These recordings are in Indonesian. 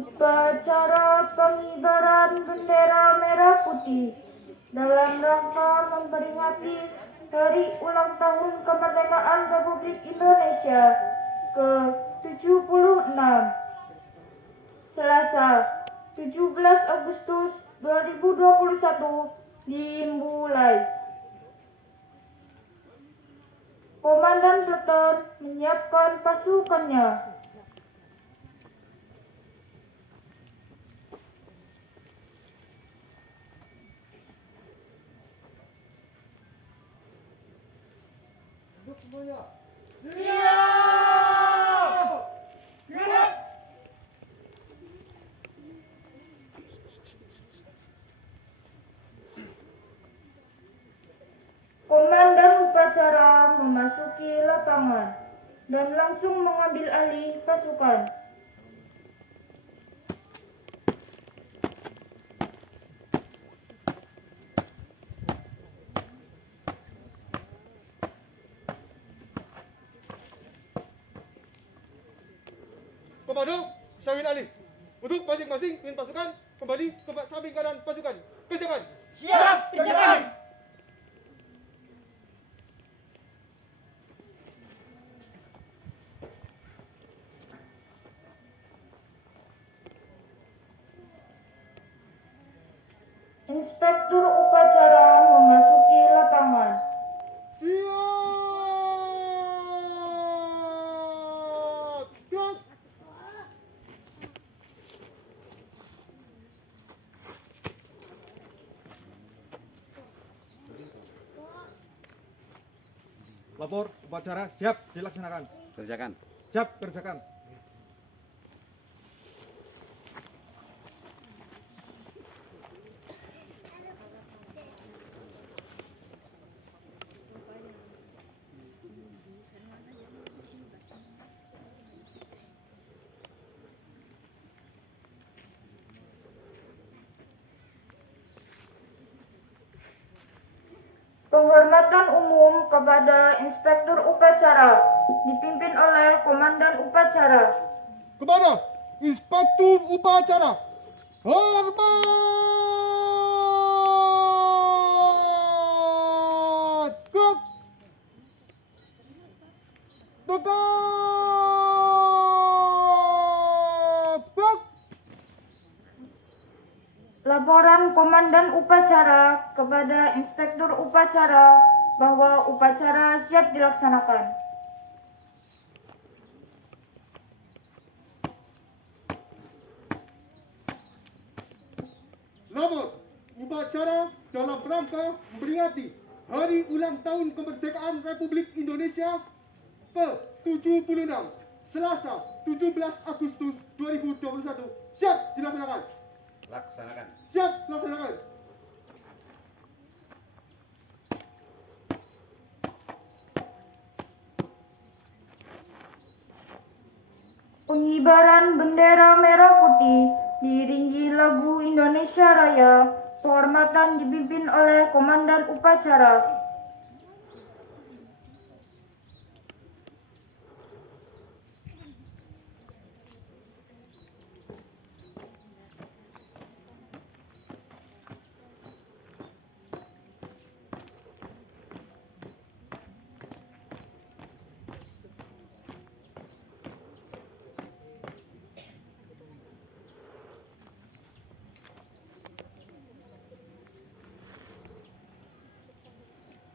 Upacara pengibaran bendera merah putih dalam rangka memperingati Hari Ulang Tahun Kemerdekaan Republik Indonesia ke-76, Selasa, 17 Agustus 2021 dimulai. Komandan Peleton menyiapkan pasukannya. Komandan upacara memasuki lapangan dan langsung mengambil alih pasukan. Komando, Syawin Ali. Untuk masing-masing pimpin pasukan kembali ke samping kanan pasukan. Kerjakan. Siap, kerjakan. Inspektur upacara memasuki lapangan. Siap. Gerak. Lapor upacara siap dilaksanakan. Kerjakan. Siap kerjakan. Penghormatan umum kepada Inspektur Upacara dipimpin oleh Komandan Upacara. Kepada Inspektur Upacara. Hormat. Gerak. Tegap. Gerak. Laporan Komandan Upacara kepada Inspektur Upacara bahwa upacara siap dilaksanakan. Lapor upacara dalam rangka memperingati Hari Ulang Tahun Kemerdekaan Republik Indonesia ke-76, Selasa, 17 Agustus 2021. Siap dilaksanakan. Laksanakan. Siap dilaksanakan. Pengibaran bendera merah putih diiringi lagu Indonesia Raya. Penghormatan dipimpin oleh Komandan Upacara.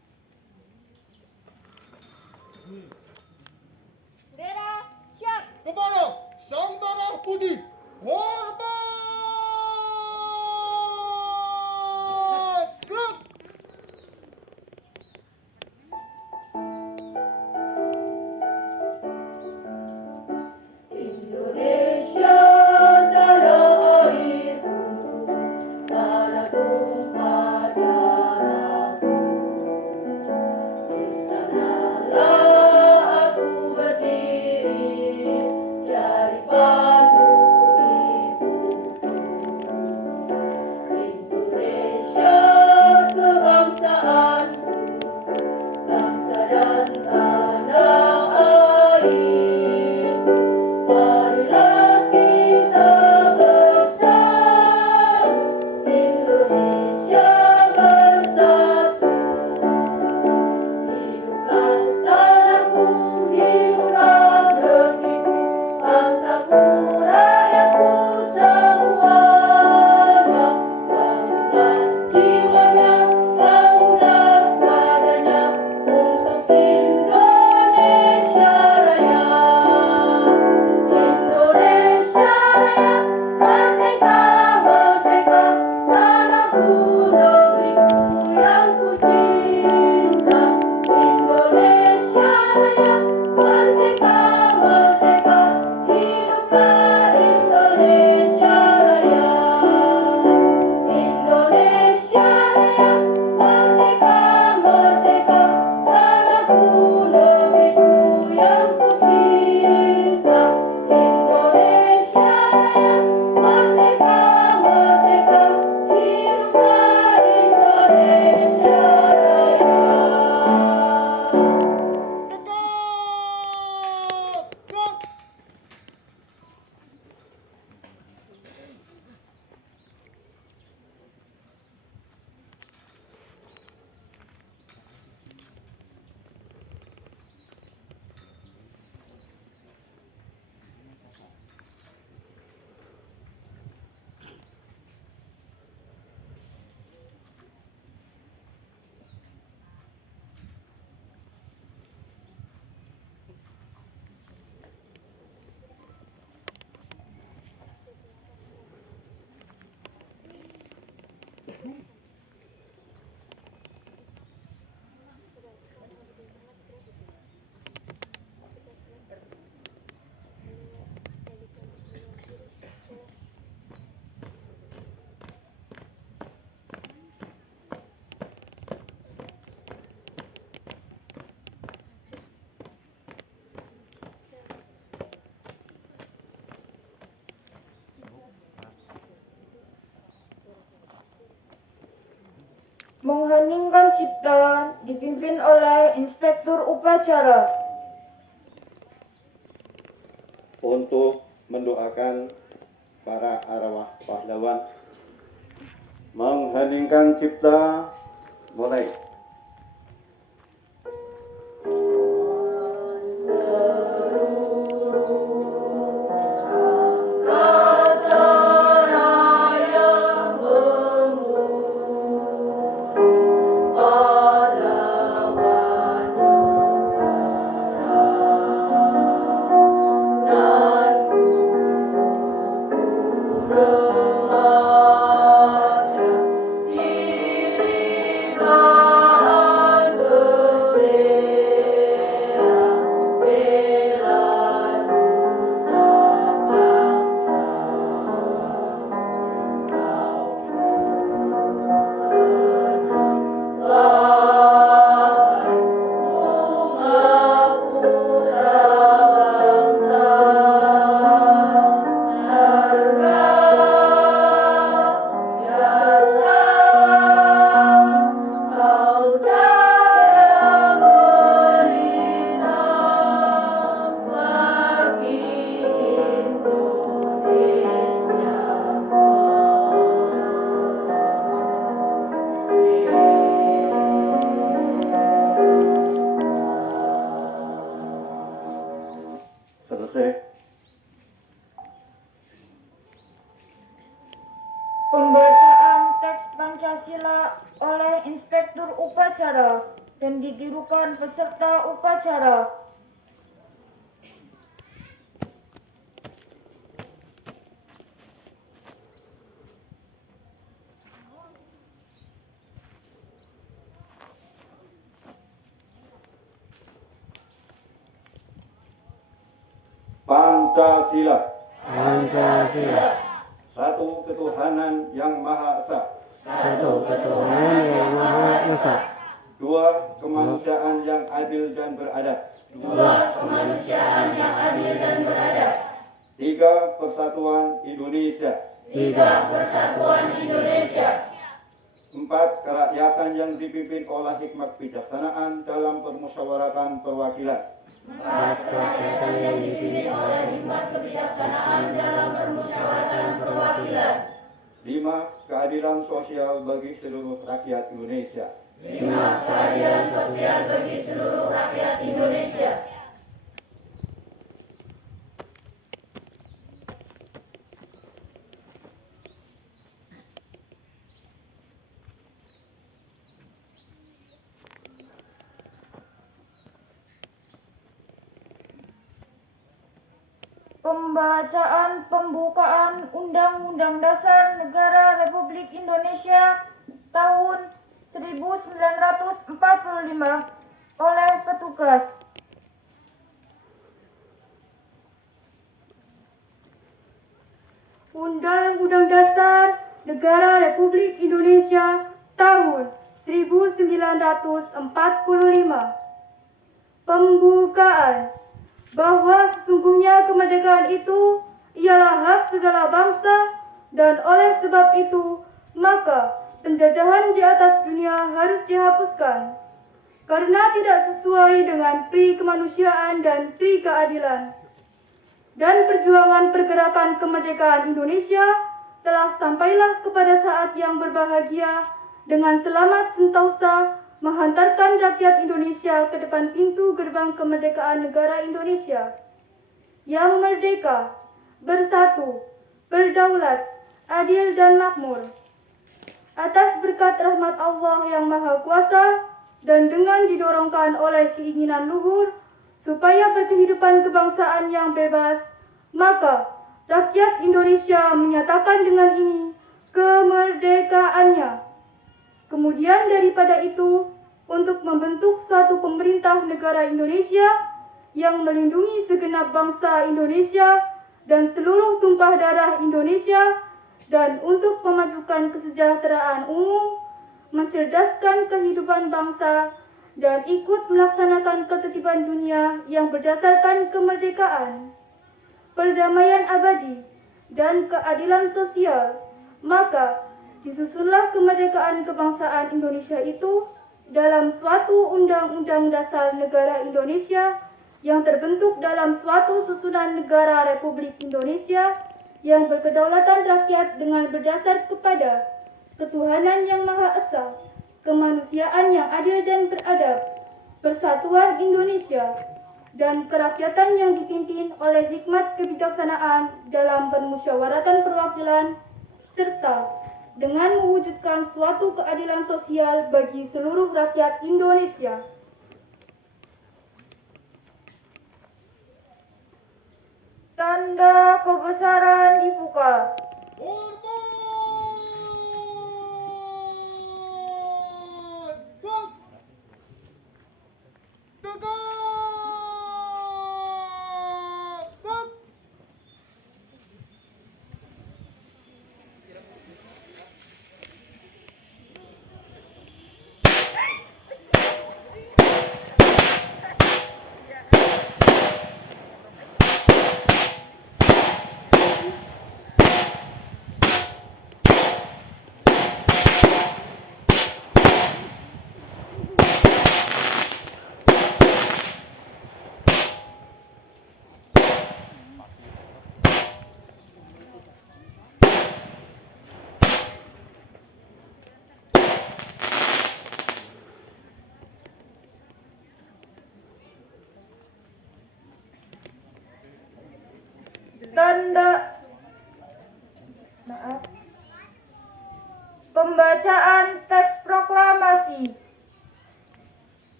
Bendera siap. Kepada Sang Merah Putih, hormat! Gerak! Indonesia tanah airku, tanah tumpah darahku. Di sanalah aku berdiri, jadi pandu hidupku. Indonesia kebangsaanku, bangsa dan tanah air. Marilah kita bersatu, Indonesia bersatu. Hiduplah tanahku, hiduplah negeriku, bangsaku, rakyatku semuanya. Bangunlah jiwanya, bangunlah badannya, untuk Indonesia Raya. Indonesia Raya, merdeka, merdeka, tanahku, negeriku yang ku cinta. Indonesia Raya, merdeka, merdeka, hiduplah Indonesia Raya. Indonesia Raya, merdeka, merdeka, tanahku, negeriku yang ku cinta. Indonesia Raya, merdeka, merdeka, hiduplah Indonesia Raya. Tegak! Gerak! Mengheningkan cipta dipimpin oleh Inspektur Upacara. Untuk mendoakan para arwah pahlawan. Mengheningkan cipta, mulai. Selesai. Pembacaan teks Pancasila oleh Inspektur Upacara. dan ditirukan peserta upacara. Pancasila. Pancasila. Satu ketuhanan yang Maha Esa. Satu ketuhanan yang Maha Esa. Dua kemanusiaan yang adil dan beradab. Dua kemanusiaan yang adil dan beradab. Tiga persatuan Indonesia. Tiga persatuan Indonesia. Empat kerakyatan yang dipimpin oleh hikmat kebijaksanaan dalam permusyawaratan perwakilan. Empat kerakyatan yang dipimpin oleh hikmat kebijaksanaan dalam permusyawaratan perwakilan. Lima keadilan sosial bagi seluruh rakyat Indonesia. Lima keadilan sosial bagi seluruh rakyat Indonesia. Pembacaan pembukaan Undang-Undang Dasar Negara Republik Indonesia tahun 1945 oleh petugas. Undang-Undang Dasar Negara Republik Indonesia tahun 1945. Pembukaan. Bahwa sesungguhnya kemerdekaan itu ialah hak segala bangsa, dan oleh sebab itu maka penjajahan di atas dunia harus dihapuskan karena tidak sesuai dengan pri kemanusiaan dan pri keadilan. Dan perjuangan pergerakan kemerdekaan Indonesia telah sampailah kepada saat yang berbahagia dengan selamat sentosa menghantarkan rakyat Indonesia ke depan pintu gerbang kemerdekaan negara Indonesia yang merdeka, bersatu, berdaulat, adil dan makmur. Atas berkat rahmat Allah yang Maha Kuasa dan dengan didorongkan oleh keinginan luhur supaya berkehidupan kebangsaan yang bebas, maka rakyat Indonesia menyatakan dengan ini kemerdekaannya. Kemudian daripada itu, untuk membentuk suatu pemerintah negara Indonesia yang melindungi segenap bangsa Indonesia dan seluruh tumpah darah Indonesia, dan untuk memajukan kesejahteraan umum, mencerdaskan kehidupan bangsa, dan ikut melaksanakan ketertiban dunia yang berdasarkan kemerdekaan, perdamaian abadi, dan keadilan sosial, maka disusunlah kemerdekaan kebangsaan Indonesia itu dalam suatu Undang-Undang Dasar Negara Indonesia yang terbentuk dalam suatu susunan negara Republik Indonesia yang berkedaulatan rakyat dengan berdasar kepada ketuhanan yang Maha Esa, kemanusiaan yang adil dan beradab, persatuan Indonesia, dan kerakyatan yang dipimpin oleh hikmat kebijaksanaan dalam permusyawaratan perwakilan, serta dengan mewujudkan suatu keadilan sosial bagi seluruh rakyat Indonesia. Tanda kebesaran dibuka. Pembacaan teks proklamasi.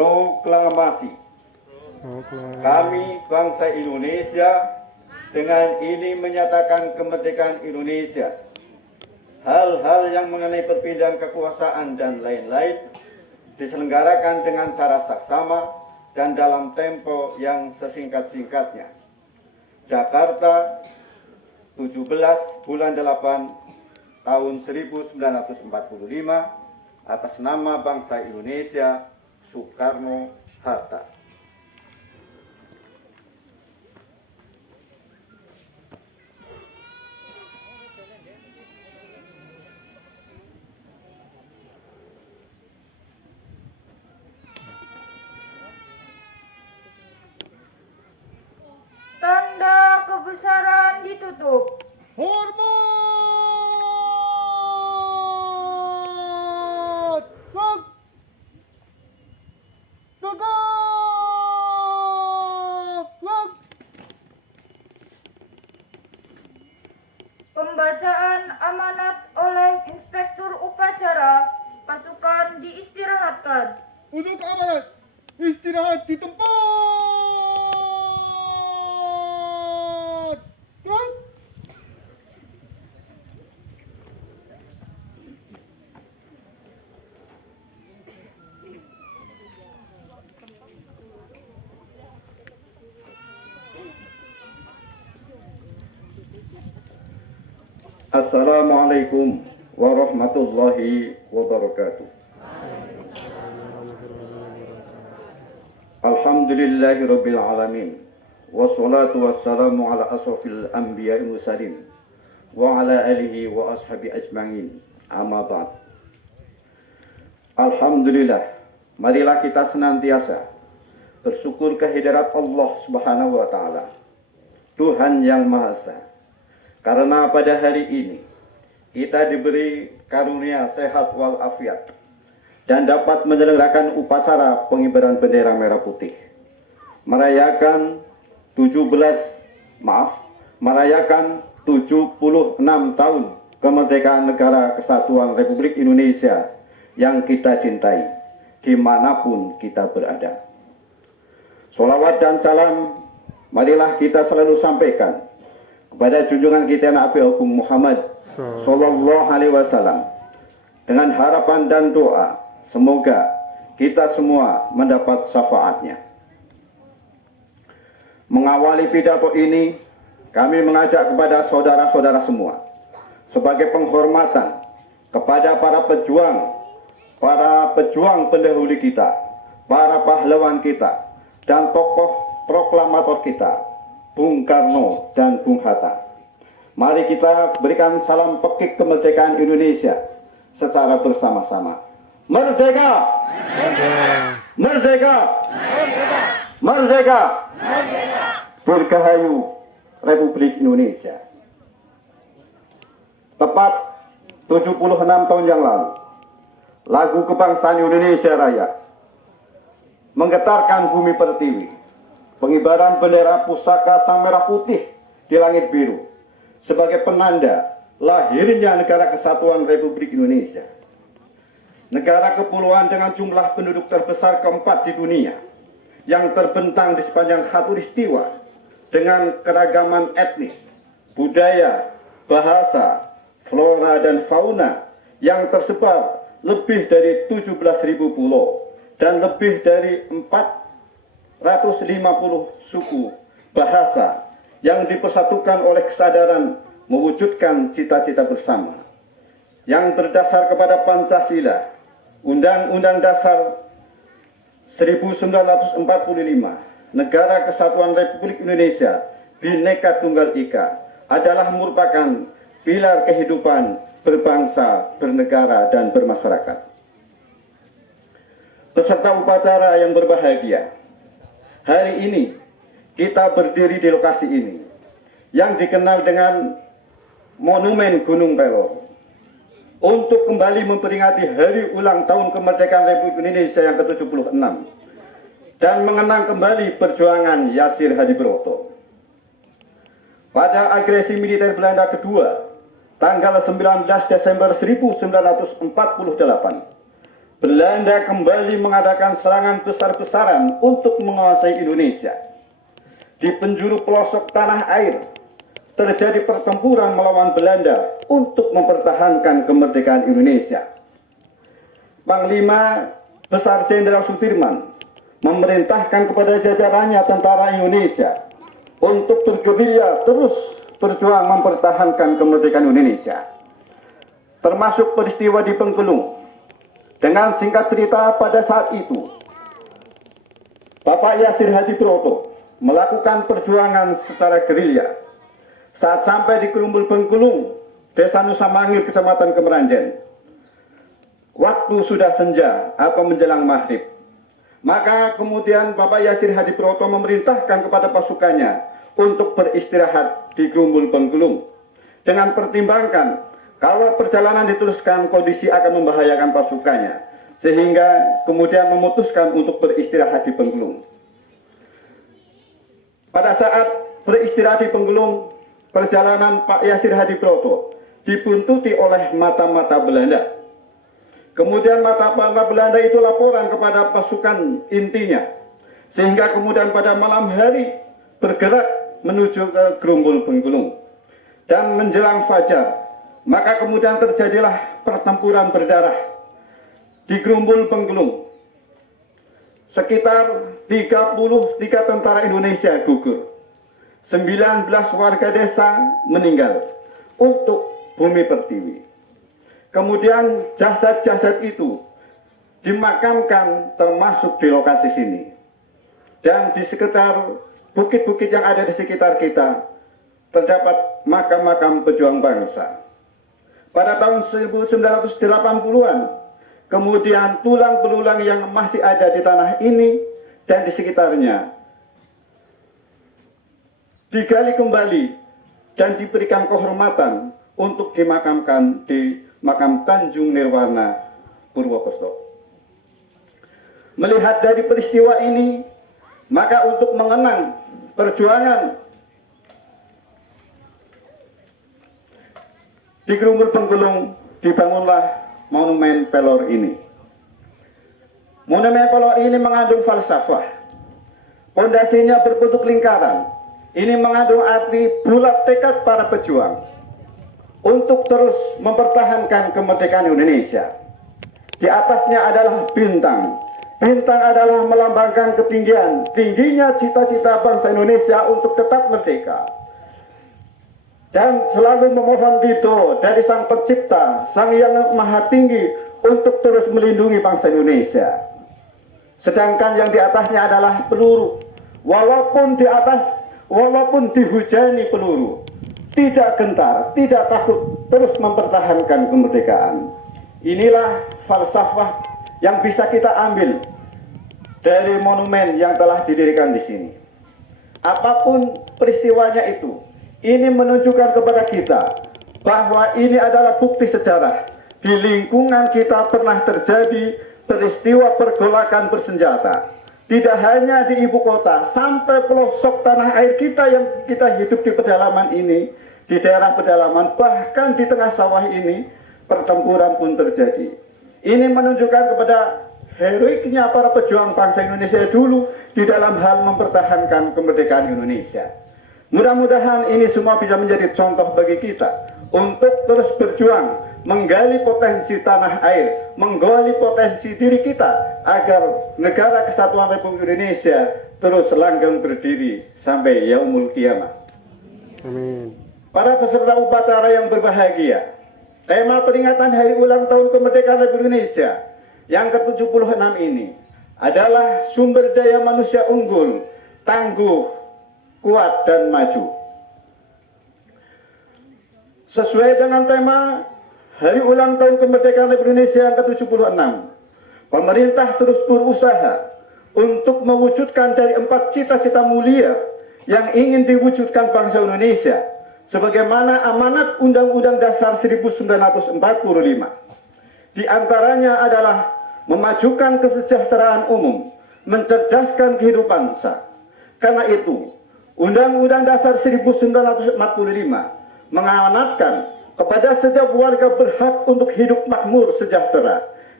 Proklamasi kami bangsa Indonesia dengan ini menyatakan kemerdekaan Indonesia. Hal-hal yang mengenai perpindahan kekuasaan dan lain-lain diselenggarakan dengan cara saksama dan dalam tempo yang sesingkat-singkatnya. Jakarta, 17 bulan 8 tahun 1945, atas nama bangsa Indonesia, Soekarno-Hatta. Tanda kebesaran ditutup. Hormat! Tegak! Pembacaan amanat oleh Inspektur Upacara. Pasukan diistirahatkan. Untuk amanat, istirahat di tempat. Gerak! Assalamualaikum warahmatullahi wabarakatuh. Alhamdulillahi rabbil alamin. Wassalatu wassalamu ala asrafil anbiya'i mursalin wa ala alihi wa ashabi ajma'in. Amma ba'd. Alhamdulillah, marilah kita senantiasa bersyukur kehadirat Allah Subhanahu wa taala, Tuhan yang Maha Esa. Karena pada hari ini kita diberi karunia sehat walafiat dan dapat menyelenggarakan upacara pengibaran bendera merah putih, merayakan 76 tahun kemerdekaan Negara Kesatuan Republik Indonesia yang kita cintai dimanapun kita berada. Sholawat dan salam marilah kita selalu sampaikan kepada junjungan kita Nabi Agung Muhammad Sallallahu Alaihi Wasallam dengan harapan dan doa semoga kita semua mendapat syafaatnya. Mengawali pidato ini, kami mengajak kepada saudara-saudara semua sebagai penghormatan kepada para pejuang pendahulu kita, para pahlawan kita, dan tokoh proklamator kita, Bung Karno dan Bung Hatta. Mari kita berikan salam pekik kemerdekaan Indonesia secara bersama-sama. Merdeka! Merdeka! Merdeka! Dirgahayu Republik Indonesia. Tepat 76 tahun yang lalu, lagu kebangsaan Indonesia Raya menggetarkan bumi pertiwi. Pengibaran bendera pusaka sang merah putih di langit biru sebagai penanda lahirnya Negara Kesatuan Republik Indonesia. Negara kepulauan dengan jumlah penduduk terbesar keempat di dunia yang terbentang di sepanjang khatulistiwa dengan keragaman etnis, budaya, bahasa, flora dan fauna yang tersebar lebih dari 17.000 pulau dan lebih dari 450 suku bahasa yang dipersatukan oleh kesadaran mewujudkan cita-cita bersama yang berdasar kepada Pancasila, Undang-Undang Dasar 1945, Negara Kesatuan Republik Indonesia Bhinneka Tunggal Ika adalah merupakan pilar kehidupan berbangsa, bernegara, dan bermasyarakat. Peserta upacara yang berbahagia, hari ini kita berdiri di lokasi ini yang dikenal dengan Monumen Gunung Pelor untuk kembali memperingati hari ulang tahun kemerdekaan Republik Indonesia yang ke-76 dan mengenang kembali perjuangan Yasir Hadibroto. Pada agresi militer Belanda kedua, tanggal 19 Desember 1948, Belanda kembali mengadakan serangan besar-besaran untuk menguasai Indonesia. Di penjuru pelosok tanah air, terjadi pertempuran melawan Belanda untuk mempertahankan kemerdekaan Indonesia. Panglima Besar Jenderal Sudirman memerintahkan kepada jajarannya tentara Indonesia untuk bergerilya terus berjuang mempertahankan kemerdekaan Indonesia. Termasuk peristiwa di Bengkulu. Dengan singkat cerita, pada saat itu Bapak Yasir Hadiproto melakukan perjuangan secara gerilya. Saat sampai di Kerumbul Bengkulung, Desa Nusa Mangir, Kecamatan Kemeranjen, waktu sudah senja atau menjelang maghrib. Maka kemudian Bapak Yasir Hadiproto memerintahkan kepada pasukannya untuk beristirahat di Kerumbul Bengkulung dengan pertimbangkan kalau perjalanan diteruskan kondisi akan membahayakan pasukannya, sehingga kemudian memutuskan untuk beristirahat di Bengkulung. Pada saat beristirahat di Bengkulung, perjalanan Pak Yasir Hadiproto dibuntuti oleh mata-mata Belanda. Kemudian mata-mata Belanda itu laporan kepada pasukan intinya, sehingga kemudian pada malam hari bergerak menuju ke Kerumbul Bengkulung. Dan menjelang fajar, maka kemudian terjadilah pertempuran berdarah di Kerumbul Bengkulung. Sekitar 33 tentara Indonesia gugur. 19 warga desa meninggal untuk Bumi Pertiwi. Kemudian jasad-jasad itu dimakamkan termasuk di lokasi sini. Dan di sekitar bukit-bukit yang ada di sekitar kita terdapat makam-makam pejuang bangsa. Pada tahun 1980-an, kemudian tulang belulang yang masih ada di tanah ini dan di sekitarnya digali kembali dan diberikan kehormatan untuk dimakamkan di makam Tanjung Nirwana, Purwokerto. Melihat dari peristiwa ini, maka untuk mengenang perjuangan di Kerumbul Bengkulung dibangunlah monumen Pelor ini. Monumen Pelor ini mengandung falsafah. Pondasinya berbentuk lingkaran. Ini mengandung arti bulat tekad para pejuang untuk terus mempertahankan kemerdekaan Indonesia. Di atasnya adalah bintang. Bintang adalah melambangkan ketinggian, tingginya cita-cita bangsa Indonesia untuk tetap merdeka. Dan selalu memohon ridho dari Sang Pencipta, Sang Yang Maha Tinggi untuk terus melindungi bangsa Indonesia. Sedangkan yang di atasnya adalah peluru. Walaupun dihujani peluru, tidak gentar, tidak takut, terus mempertahankan kemerdekaan. Inilah falsafah yang bisa kita ambil dari monumen yang telah didirikan di sini. Apapun peristiwanya itu, ini menunjukkan kepada kita bahwa ini adalah bukti sejarah. Di lingkungan kita pernah terjadi peristiwa pergolakan bersenjata. Tidak hanya di ibu kota, sampai pelosok tanah air kita yang kita hidup di pedalaman ini, di daerah pedalaman, bahkan di tengah sawah ini, pertempuran pun terjadi. Ini menunjukkan kepada heroiknya para pejuang bangsa Indonesia dulu di dalam hal mempertahankan kemerdekaan Indonesia. Mudah-mudahan ini semua bisa menjadi contoh bagi kita untuk terus berjuang, menggali potensi tanah air, menggali potensi diri kita agar negara kesatuan Republik Indonesia terus langgeng berdiri sampai yaumul kiamah. Amin. Para peserta upacara yang berbahagia, tema peringatan hari ulang tahun kemerdekaan Republik Indonesia yang ke-76 ini adalah sumber daya manusia unggul, tangguh, kuat dan maju. Sesuai dengan tema Hari Ulang Tahun Kemerdekaan Republik Indonesia yang ke-76, pemerintah terus berusaha untuk mewujudkan dari 4 cita-cita mulia yang ingin diwujudkan bangsa Indonesia, sebagaimana amanat Undang-Undang Dasar 1945. Di antaranya adalah memajukan kesejahteraan umum, mencerdaskan kehidupan bangsa. Karena itu, Undang-Undang Dasar 1945 mengamanatkan kepada setiap warga berhak untuk hidup makmur sejahtera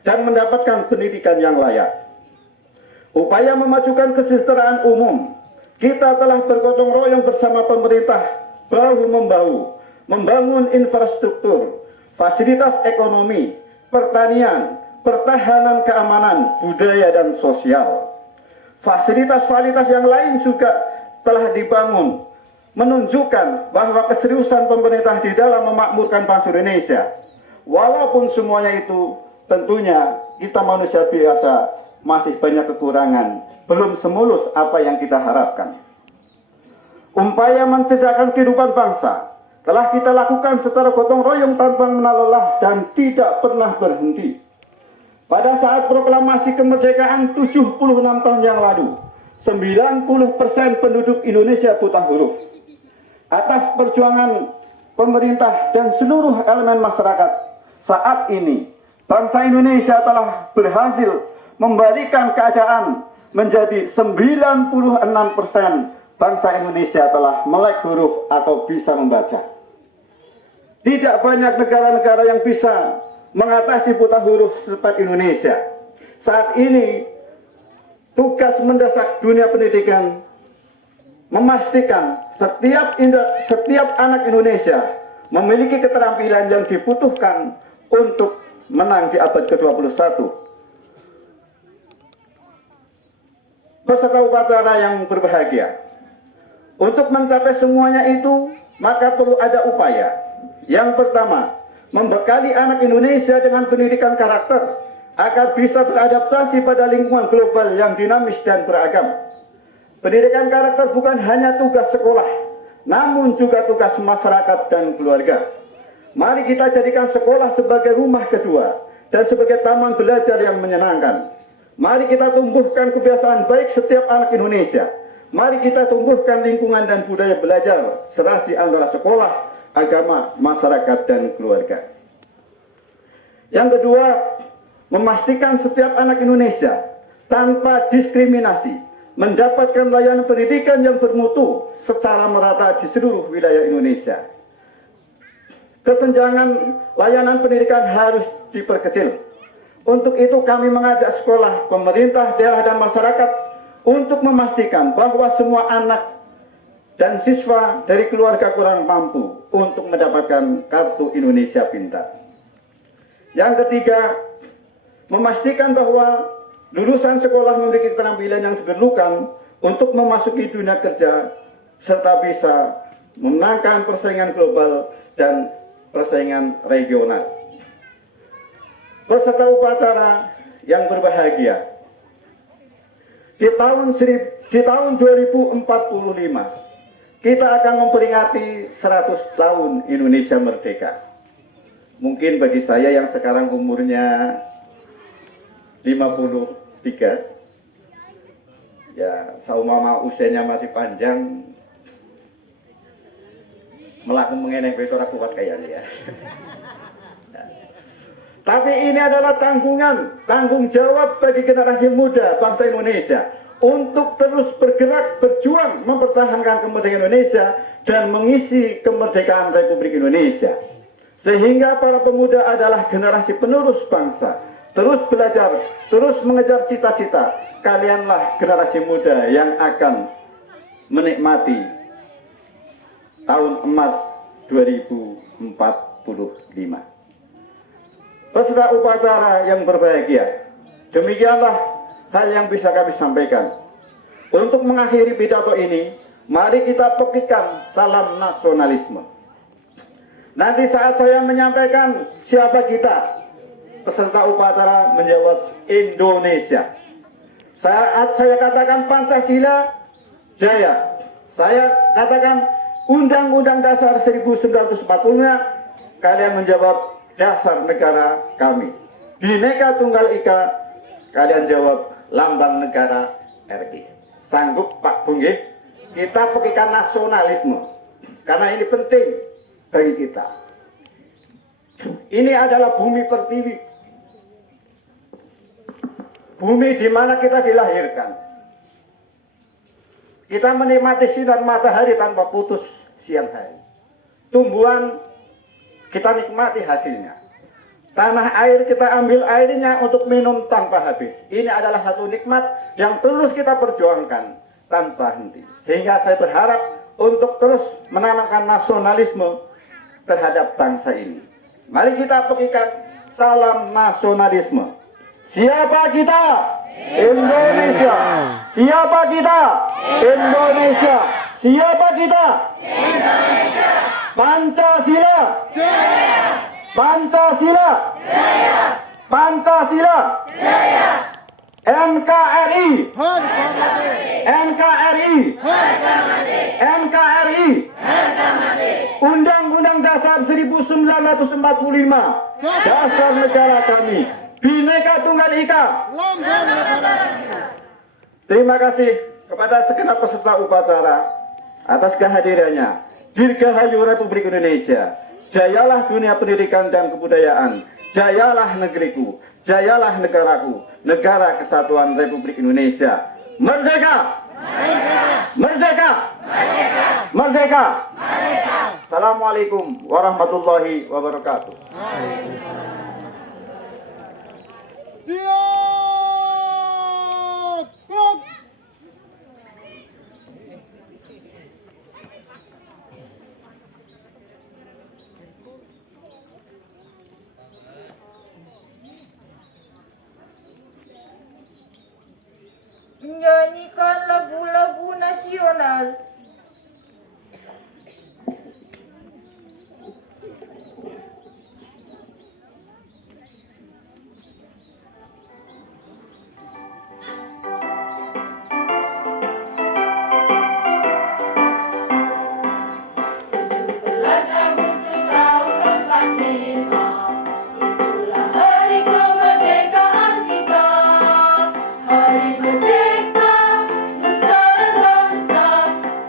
dan mendapatkan pendidikan yang layak. Upaya memajukan kesejahteraan umum, kita telah bergotong royong bersama pemerintah bahu-membahu membangun infrastruktur, fasilitas ekonomi, pertanian, pertahanan keamanan, budaya dan sosial. Fasilitas-fasilitas yang lain juga telah dibangun, menunjukkan bahwa keseriusan pemerintah di dalam memakmurkan bangsa Indonesia. Walaupun semuanya itu tentunya kita manusia biasa masih banyak kekurangan, belum semulus apa yang kita harapkan. Upaya mencerdaskan kehidupan bangsa telah kita lakukan secara gotong royong tanpa mengenal lelah dan tidak pernah berhenti. Pada saat proklamasi kemerdekaan 76 tahun yang lalu, 90% penduduk Indonesia buta huruf. Atas perjuangan pemerintah dan seluruh elemen masyarakat, saat ini bangsa Indonesia telah berhasil membalikan keadaan menjadi 96% bangsa Indonesia telah melek huruf atau bisa membaca. Tidak banyak negara-negara yang bisa mengatasi buta huruf seperti Indonesia. Saat ini tugas mendesak dunia pendidikan memastikan setiap anak Indonesia memiliki keterampilan yang dibutuhkan untuk menang di abad ke-21. Peserta upacara yang berbahagia, untuk mencapai semuanya itu maka perlu ada upaya. Yang pertama, membekali anak Indonesia dengan pendidikan karakter agar bisa beradaptasi pada lingkungan global yang dinamis dan beragam. Pendidikan karakter bukan hanya tugas sekolah, namun juga tugas masyarakat dan keluarga. Mari kita jadikan sekolah sebagai rumah kedua dan sebagai taman belajar yang menyenangkan. Mari kita tumbuhkan kebiasaan baik setiap anak Indonesia. Mari kita tumbuhkan lingkungan dan budaya belajar serasi antara sekolah, agama, masyarakat, dan keluarga. Yang kedua, memastikan setiap anak Indonesia tanpa diskriminasi mendapatkan layanan pendidikan yang bermutu secara merata di seluruh wilayah Indonesia. Kesenjangan layanan pendidikan harus diperkecil. Untuk itu kami mengajak sekolah, pemerintah, daerah, dan masyarakat untuk memastikan bahwa semua anak dan siswa dari keluarga kurang mampu untuk mendapatkan kartu Indonesia Pintar. Yang ketiga, memastikan bahwa lulusan sekolah memiliki keterampilan yang diperlukan untuk memasuki dunia kerja serta bisa memenangkan persaingan global dan persaingan regional. Peserta upacara yang berbahagia, di tahun 2045 kita akan memperingati 100 tahun Indonesia merdeka. Mungkin bagi saya yang sekarang umurnya 53, ya saumama usianya masih panjang, melakukan mengenai besok kuat kayaknya ya. Tapi ini adalah tanggung jawab bagi generasi muda bangsa Indonesia untuk terus bergerak, berjuang mempertahankan kemerdekaan Indonesia dan mengisi kemerdekaan Republik Indonesia. Sehingga para pemuda adalah generasi penerus bangsa, terus belajar, terus mengejar cita-cita. Kalianlah generasi muda yang akan menikmati tahun emas 2045. Peserta upacara yang berbahagia, demikianlah hal yang bisa kami sampaikan. Untuk mengakhiri pidato ini, mari kita pekikan salam nasionalisme. Nanti saat saya menyampaikan siapa kita, peserta upacara menjawab Indonesia. Saat saya katakan Pancasila Jaya, saya katakan Undang-Undang Dasar 1945, kalian menjawab dasar negara kami. Bhinneka Tunggal Ika, kalian jawab lambang negara RI. Sanggup Pak Bung? Kita pekikan nasionalisme karena ini penting bagi kita. Ini adalah bumi pertiwi, bumi di mana kita dilahirkan. Kita menikmati sinar matahari tanpa putus siang hari. Tumbuhan kita nikmati hasilnya. Tanah air kita ambil airnya untuk minum tanpa habis. Ini adalah satu nikmat yang terus kita perjuangkan tanpa henti. Sehingga saya berharap untuk terus menanamkan nasionalisme terhadap bangsa ini. Mari kita pekikan salam nasionalisme. Siapa kita? Indonesia. Siapa kita? Indonesia. Siapa kita? Indonesia. Pancasila. Jaya. Pancasila. Jaya. Pancasila. Jaya. NKRI. Harga mati. NKRI. Harga mati. NKRI. Harga mati. Undang-Undang Dasar 1945. Dasar negara kami. Bhinneka Tunggal Ika. Lambang negara kami. Terima kasih kepada segenap peserta upacara atas kehadirannya. Dirgahayu Republik Indonesia. Jayalah dunia pendidikan dan kebudayaan. Jayalah negeriku. Jayalah negaraku. Negara Kesatuan Republik Indonesia. Merdeka! Merdeka! Merdeka! Merdeka! Assalamualaikum warahmatullahi wabarakatuh. Siap! Gerak! Menyanyikan lagu-lagu nasional.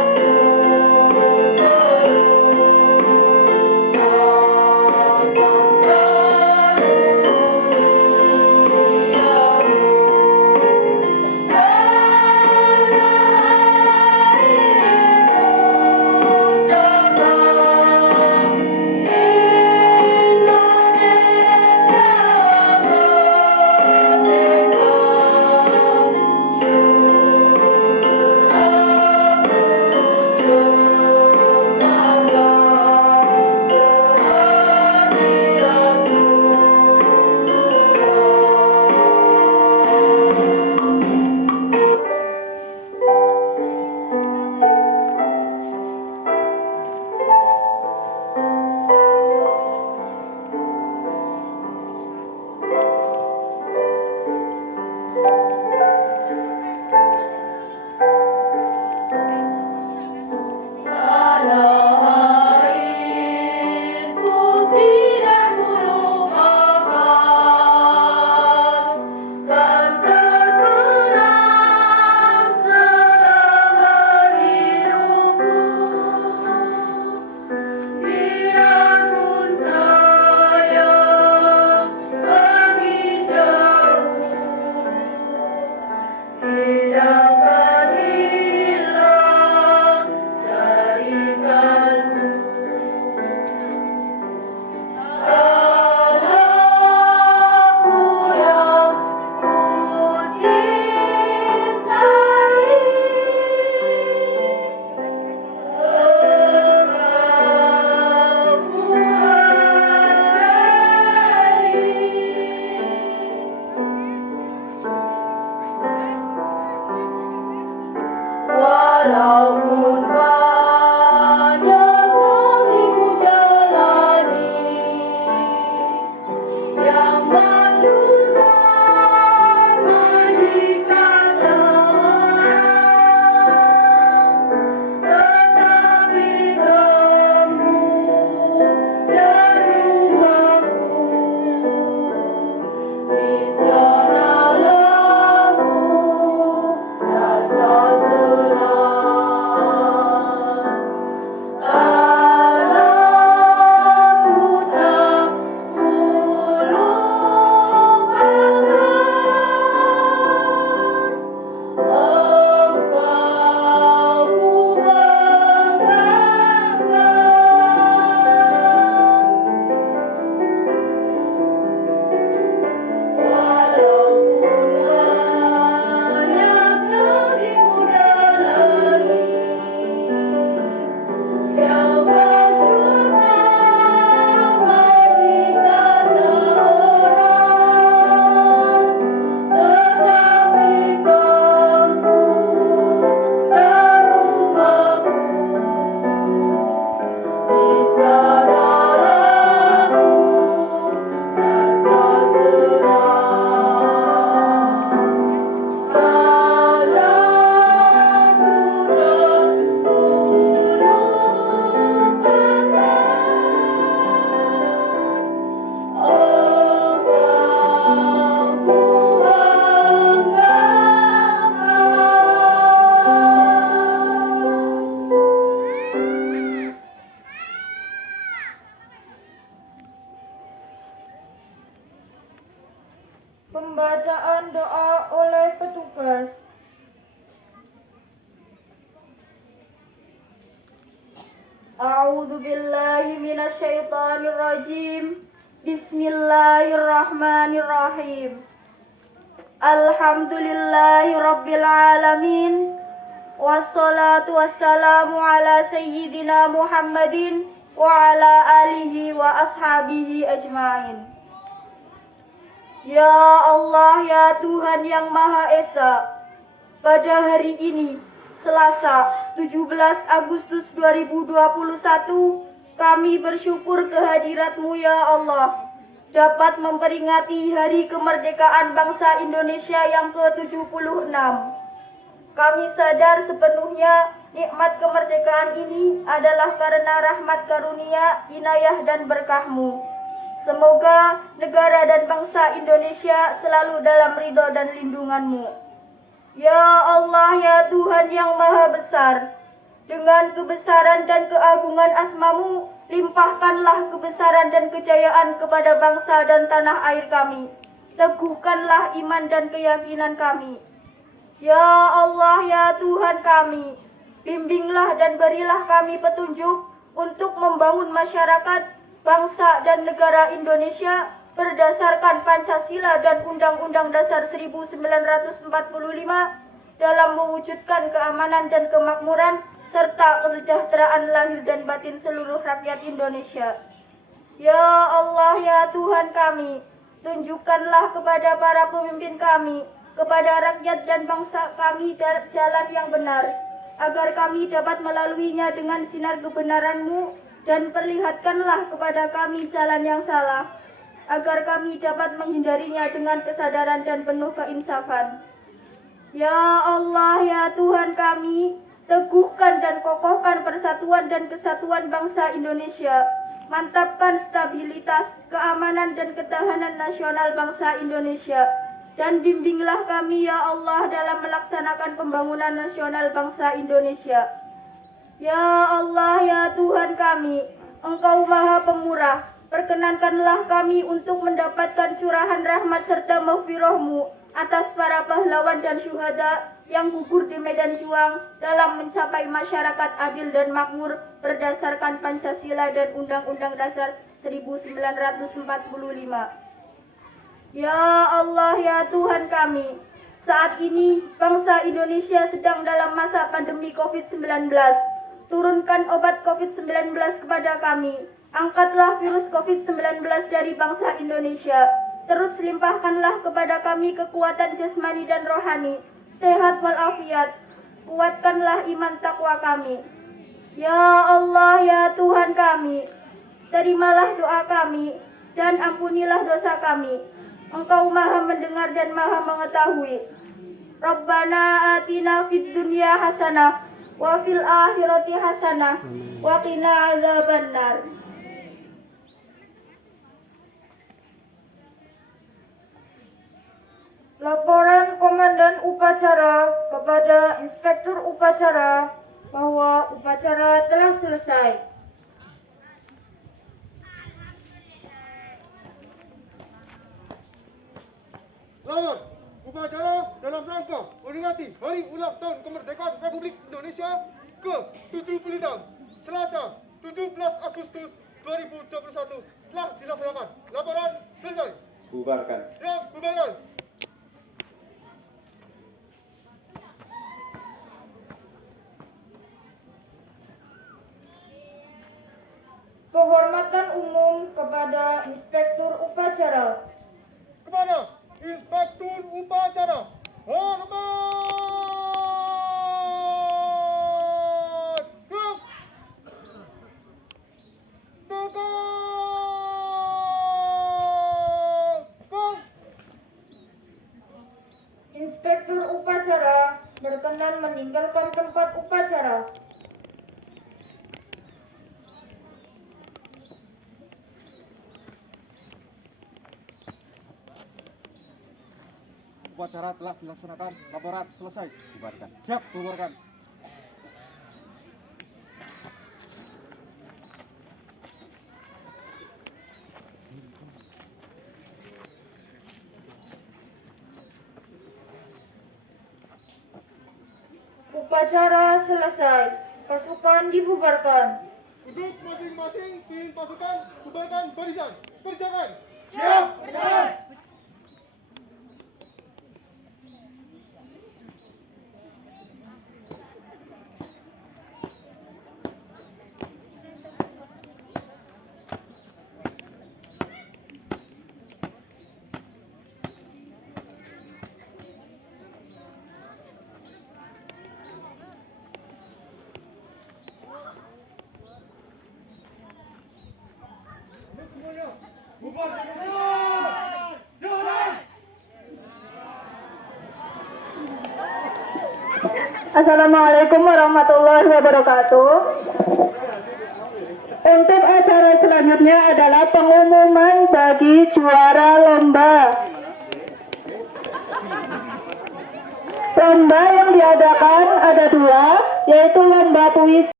A'udzu billahi minasyaitonir rajim. Bismillahirrahmanirrahim. Alhamdulillahi rabbil alamin. Wassalatu wassalamu ala sayyidina Muhammadin wa ala alihi wa ashabihi ajma'in. Ya Allah, ya Tuhan yang Maha Esa, pada hari ini, Selasa 17 Agustus 2021, kami bersyukur kehadirat-Mu ya Allah, dapat memperingati Hari Kemerdekaan Bangsa Indonesia yang ke-76. Kami sadar sepenuhnya nikmat kemerdekaan ini adalah karena rahmat karunia, inayah dan berkah-Mu. Semoga negara dan bangsa Indonesia selalu dalam ridho dan lindungan-Mu. Ya Allah, ya Tuhan yang Maha Besar, dengan kebesaran dan keagungan asma-Mu, limpahkanlah kebesaran dan kejayaan kepada bangsa dan tanah air kami. Teguhkanlah iman dan keyakinan kami. Ya Allah, ya Tuhan kami, bimbinglah dan berilah kami petunjuk untuk membangun masyarakat, bangsa dan negara Indonesia berdasarkan Pancasila dan Undang-Undang Dasar 1945 dalam mewujudkan keamanan dan kemakmuran serta kesejahteraan lahir dan batin seluruh rakyat Indonesia. Ya Allah, ya Tuhan kami, tunjukkanlah kepada para pemimpin kami, kepada rakyat dan bangsa kami jalan yang benar, agar kami dapat melaluinya dengan sinar kebenaran-Mu, dan perlihatkanlah kepada kami jalan yang salah, agar kami dapat menghindarinya dengan kesadaran dan penuh keinsafan. Ya Allah, ya Tuhan kami, teguhkan dan kokohkan persatuan dan kesatuan bangsa Indonesia. Mantapkan stabilitas, keamanan dan ketahanan nasional bangsa Indonesia. Dan bimbinglah kami ya Allah dalam melaksanakan pembangunan nasional bangsa Indonesia. Ya Allah, ya Tuhan kami, Engkau Maha Pemurah, perkenankanlah kami untuk mendapatkan curahan rahmat serta maghfirah-Mu atas para pahlawan dan syuhada yang gugur di medan juang dalam mencapai masyarakat adil dan makmur berdasarkan Pancasila dan Undang-Undang Dasar 1945. Ya Allah, ya Tuhan kami, saat ini bangsa Indonesia sedang dalam masa pandemi COVID-19. Turunkan obat COVID-19 kepada kami. Angkatlah virus COVID-19 dari bangsa Indonesia. Terus limpahkanlah kepada kami kekuatan jasmani dan rohani, sehat walafiat. Kuatkanlah iman takwa kami. Ya Allah, ya Tuhan kami, terimalah doa kami dan ampunilah dosa kami. Engkau Maha mendengar dan Maha mengetahui. Rabbana atina fid dunya hasanah wa fil akhirati hasanah wa qina azabannar. Laporan Komandan Upacara kepada Inspektur Upacara bahwa upacara telah selesai. Lawan, upacara dalam rangka memperingati Hari Ulang Tahun Kemerdekaan Republik Indonesia ke-76, Selasa 17 Agustus 2021 telah dilaksanakan. Laporan selesai. Bubarkan. Ya, bubarkan. Penghormatan umum kepada Inspektur Upacara. Kepada Inspektur Upacara, hormat. Gerak. Tegak. Inspektur Upacara berkenan meninggalkan tempat upacara. Upacara telah dilaksanakan. Laporan selesai. Bubarkan. Siap, bubarkan. Upacara selesai. Pasukan dibubarkan. Untuk masing-masing pimpin pasukan, bubarkan barisan. Kerjakan. Assalamualaikum warahmatullahi wabarakatuh. Untuk acara selanjutnya adalah pengumuman bagi juara lomba. Lomba yang diadakan ada dua, yaitu lomba puisi